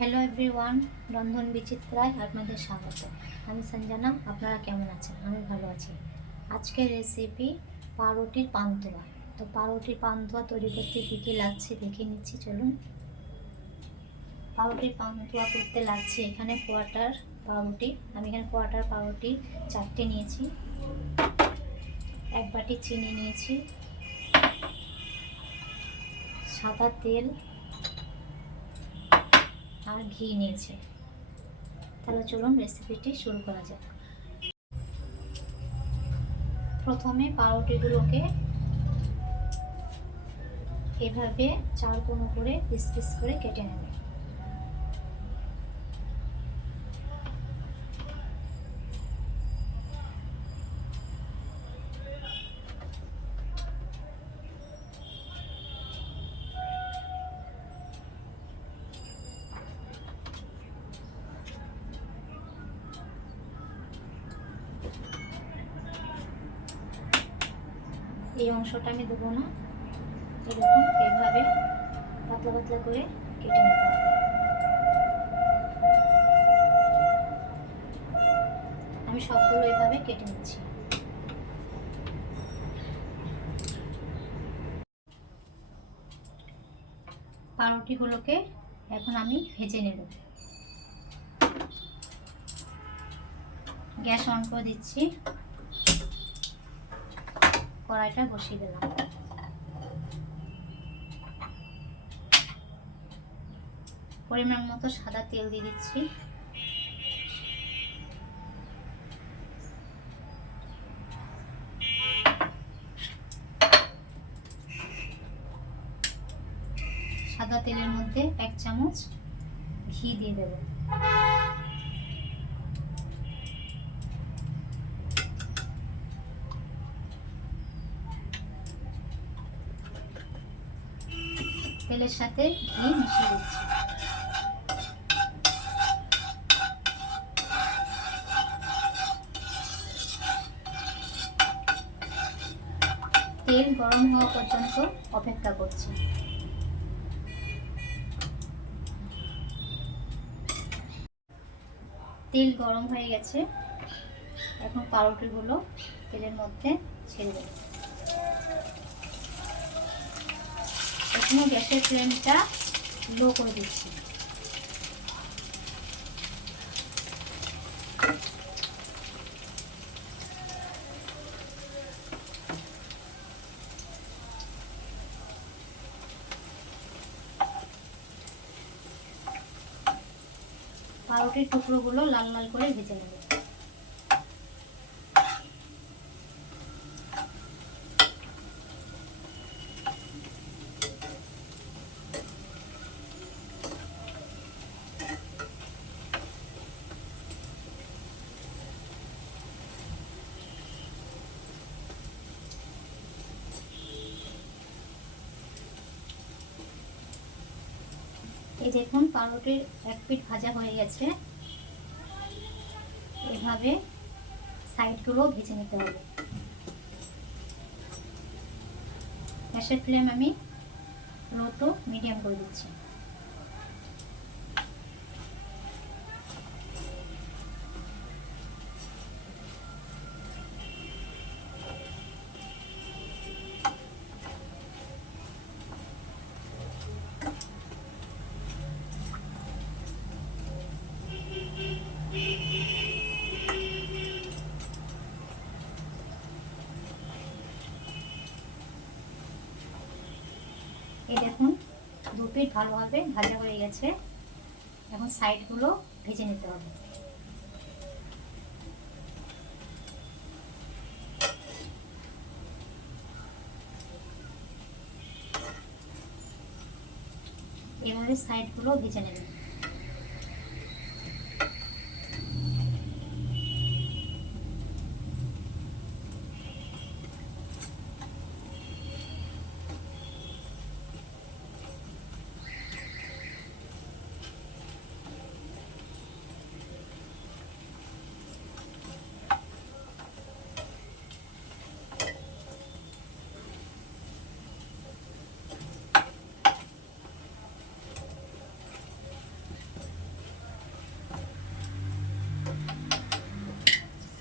Hello everyone রন্ধন বিচিত্রায় আপনাদের স্বাগত। আমি সঞ্জনা আপনারা কেমন আছেন? আমি ভালো আছি। আজকের রেসিপি পাউরুটির পান্তুয়া। তো পাউরুটির পান্তুয়া তৈরি করতে কী কী লাগছে দেখে নিচ্ছি, চলুন। পাউরুটির পান্তুয়া করতে লাগছে এখানে কোয়াটার পাউরুটি। আমি এখানে কোয়াটার পাউরুটি চারটে নিয়েছি। এক বাটি চিনি নিয়েছি। সাদা তেল আর ঘি নিয়েছে। তাহলে চলুন রেসিপিটি শুরু করা যাক। প্রথমে পাউরুটিগুলোকে এভাবে চার কোনো করে পিস পিস করে কেটে নেবে। এই অংশটা আমি দেবো না। এরকম এইভাবে পাতলা পাতলা করে কেটে নিতে হবে। আমি সবগুলো এইভাবে কেটে নিচ্ছি। পাউরুটিগুলোকে এখন আমি ভেজে নেব। গ্যাস অন করে দিচ্ছি। কড়াইটা বসিয়ে দিলাম। পরিমাণ মতো সাদা তেল দিয়ে দিচ্ছি। সাদা তেলের মধ্যে এক চামচ ঘি দিয়ে দেবো। তেলের সাথে ঘি মিশিয়ে দিচ্ছি তেল গরম হওয়া পর্যন্ত অপেক্ষা করছি। তেল গরম হয়ে গেছে। এখন পাউরুটিগুলো তেলের মধ্যে ছেড়ে দেবো। এখানে গ্যাসের ফ্লেমটা লো করে দিচ্ছি। পাউরুটির টুকরোগুলো লাল লাল করে ভেজে নেব। এই দেখুন পাউরুটির এক পিঠ ভাজা হয়ে গেছে। এভাবে সাইডগুলো ভেজে নিতে হবে। গ্যাসের ফ্লেম আমি লো টু মিডিয়াম করে দিচ্ছি। দু ভালোভাবে ভাজা হয়ে গেছে। এখন সাইডগুলো ভেজে নিতে হবে। এভাবে সাইডগুলো ভেজে নেবেন।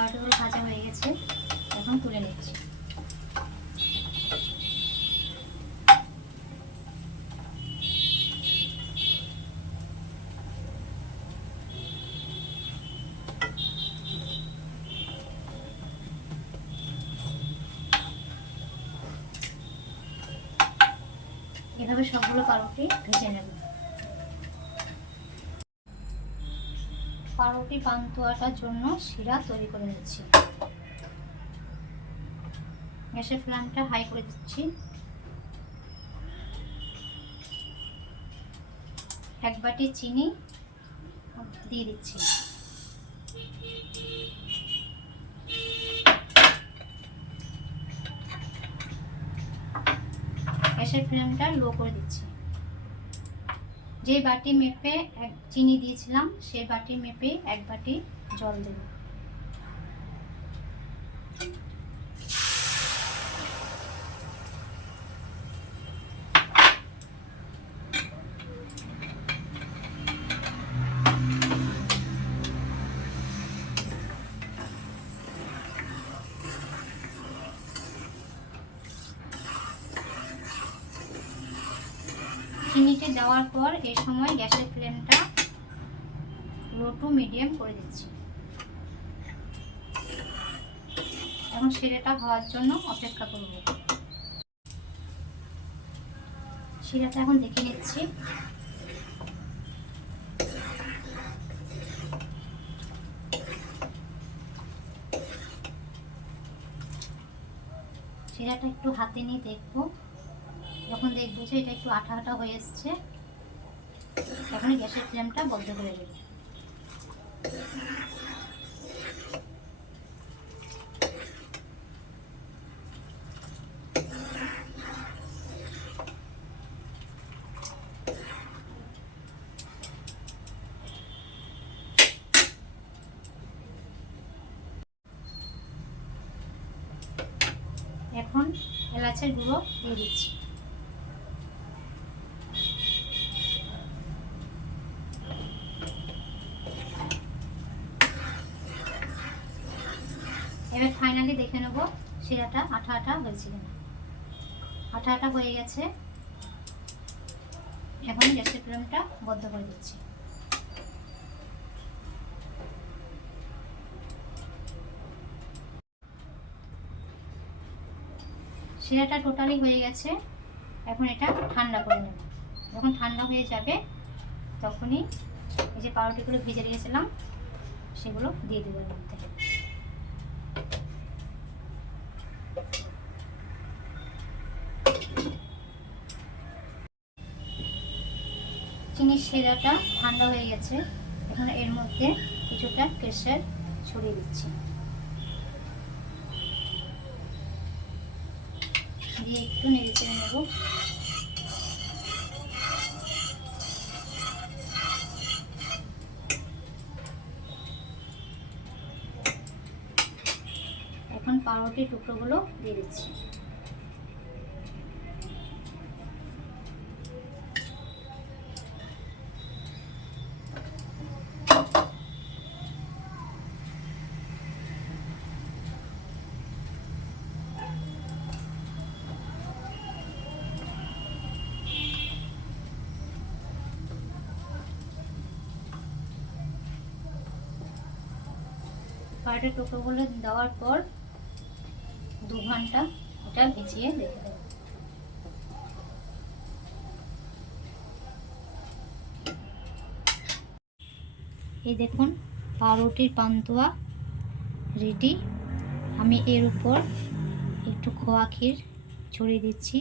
পাউরুটিগুলো ভাজা হয়ে গেছে এখন তুলে নিচ্ছি। এভাবে সবগুলো পাউরুটি ভেজে নেব। পাউরুটি পান্তুয়াটার জন্য শিরা তৈরি করে নিচ্ছি। গ্যাসের ফ্লেমটা হাই করে দিচ্ছি। এক বাটি চিনি দিয়ে দিচ্ছি। গ্যাসের ফ্লেমটা লো করে দিচ্ছি। যে বাটি মেপে এক চিনি দিয়েছিলাম সেই বাটি মেপে এক বাটি জল দেব। চিনিটি দেওয়ার পর এই সময় গ্যাসের ফ্লেমটা লো টু মিডিয়াম করে দিচ্ছি। এখন শিরাটা হওয়ার জন্য অপেক্ষা করব। শিরাটা এখন দেখে নিচ্ছি। শিরাটা একটু হাতে নিয়ে দেখব। যখন দেখব যে এটা একটু আঠা আঠা হয়ে এসছে তখন গ্যাসের ফ্লেমটা বন্ধ করে দেবে। এখন এলাচের গুঁড়ো দিয়ে দিচ্ছি এবার ফাইনালি দেখে নেব শিরাটা আঠা আঠা হয়েছে কিনা আঠা আঠা হয়ে গেছে। এখন গ্যাসের ফ্লেমটা বন্ধ করে দিচ্ছি। শিরাটা টোটালি হয়ে গেছে। এখন এটা ঠান্ডা করে নেব। যখন ঠান্ডা হয়ে যাবে, তখনই এই যে পাউরুটিগুলো ভেজে রেখেছিলাম, সেগুলো দিয়ে দেবো মধ্যে। শিরাটা ঠান্ডা হয়ে গেছে, এখন এর মধ্যে কিছুটা কেশর ছড়িয়ে দিচ্ছি। দিয়ে একটু নেড়ে চেড়ে নেব। এখন পাউরুটির টুকরোগুলো দিয়ে দিচ্ছি। পাউরুটির টুকরোগুলো দেওয়ার পর দু ঘণ্টা ওটা ভিজিয়ে রেখে দেবো। এই দেখুন, পাউরুটির পান্তুয়া রেডি আমি এর উপর একটু খোয়া ক্ষীর ছড়িয়ে দিচ্ছি।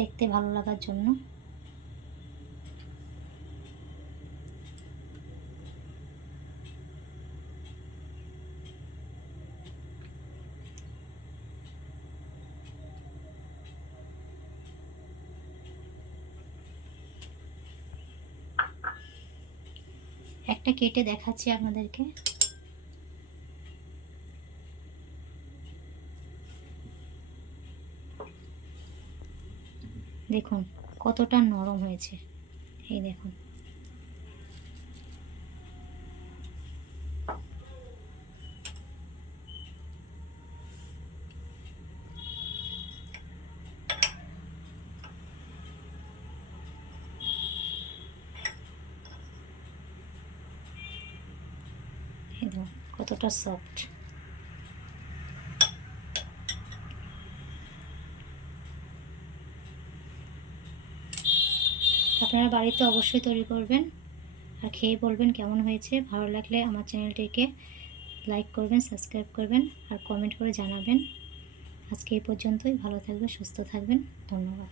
দেখতে ভালো লাগার জন্য। একটা কেটে দেখাচ্ছি আপনাদেরকে। দেখুন কতটা নরম হয়েছে। এই দেখুন। দেখুন কতটা সফট আপনারা বাড়িতে অবশ্যই তৈরি করবেন আর খেয়ে বলবেন কেমন হয়েছে। ভালো লাগলে আমার চ্যানেলটিকে লাইক করবেন সাবস্ক্রাইব করবেন আর কমেন্ট করে জানাবেন। আজকে এই পর্যন্তই। ভালো থাকবেন, সুস্থ থাকবেন। ধন্যবাদ।